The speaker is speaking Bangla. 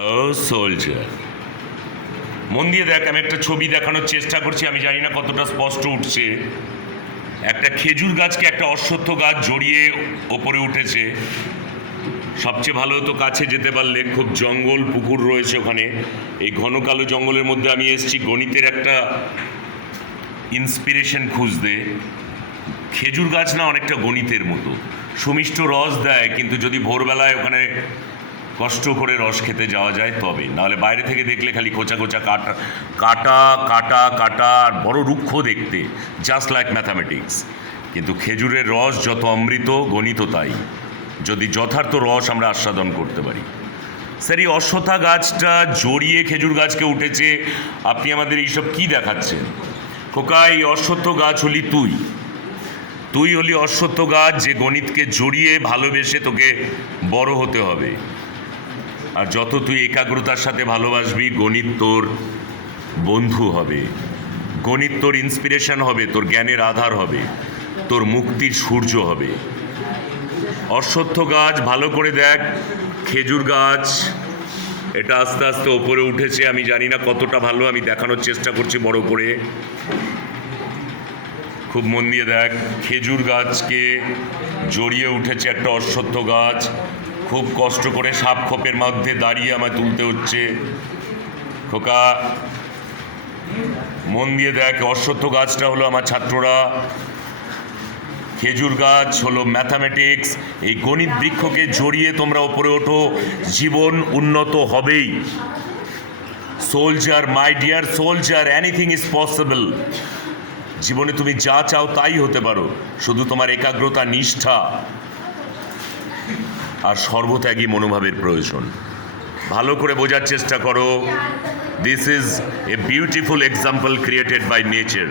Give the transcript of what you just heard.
হ্যালো সোলজার, মন দিয়ে দেখ, আমি একটা ছবি দেখানোর চেষ্টা করছি, আমি জানি না কতটা স্পষ্ট উঠছে। একটা খেজুর গাছকে একটা অশ্বত্থ গাছ জড়িয়ে ওপরে উঠেছে। সবচেয়ে ভালো হতো কাছে যেতে পারলে, খুব জঙ্গল পুকুর রয়েছে ওখানে। এই ঘন কালো জঙ্গলের মধ্যে আমি এসেছি গণিতের একটা ইন্সপিরেশন খুঁজতে। খেজুর গাছ না অনেকটা গণিতের মতো, সুমিষ্ট রস দেয়, কিন্তু যদি ভোরবেলায় ওখানে কষ্ট করে রস খেতে যাওয়া যায় তবে, নাহলে বাইরে থেকে দেখলে খালি খোঁচা খোঁচা কাটা কাটা কাটা কাটা আর বড় রুক্ষ দেখতে, জাস্ট লাইক ম্যাথামেটিক্স। কিন্তু খেজুরের রস যত অমৃত, গণিত তাই, যদি যথার্থ রস আমরা আস্বাদন করতে পারি। স্যার, এই অশ্বত্থা গাছটা জড়িয়ে খেজুর গাছকে উঠেছে, আপনি আমাদের এইসব কি দেখাচ্ছেন? খোকা, এই অশ্বত্থ গাছ হলি তুই। তুই হলি অশ্বত্থ গাছ, যে গণিতকে জড়িয়ে ভালোবেসে তোকে বড় হতে হবে। আর যত তুই একাগ্রতার সাথে ভালোবাসবি, গণিত তোর বন্ধু হবে, গণিত তোর ইন্সপিরেশন হবে, তোর জ্ঞানের আধার হবে, তোর মুক্তির সূর্য হবে। অশ্বত্থ গাছ ভালো করে দেখ, খেজুর গাছ এটা আস্তে আস্তে ওপরে উঠেছে, আমি জানি না কতটা ভালো, আমি দেখানোর চেষ্টা করছি বড় করে। খুব মন দিয়ে দেখ, খেজুর গাছকে জড়িয়ে উঠেছে একটা অশ্বত্থ গাছ। খুব কষ্ট করে সাপ খোপের মধ্যে দাঁড়িয়ে আমায় তুলতে হচ্ছে। খোকা, মন দিয়ে দেখ, অশ্বত্থ গাছটা হলো আমার ছাত্ররা, খেজুর গাছ হলো ম্যাথামেটিক্স। এই গণিত বৃক্ষকে জড়িয়ে তোমরা ওপরে ওঠো, জীবন উন্নত হবেই। Soldier, my dear soldier, anything is possible. জীবনে তুমি যা চাও তাই হতে পারো, শুধু তোমার একাগ্রতা, নিষ্ঠা আর সর্বত্যাগী মনোভাবের প্রয়োজন। ভালো করে বোঝার চেষ্টা করো। This is a beautiful example created by nature.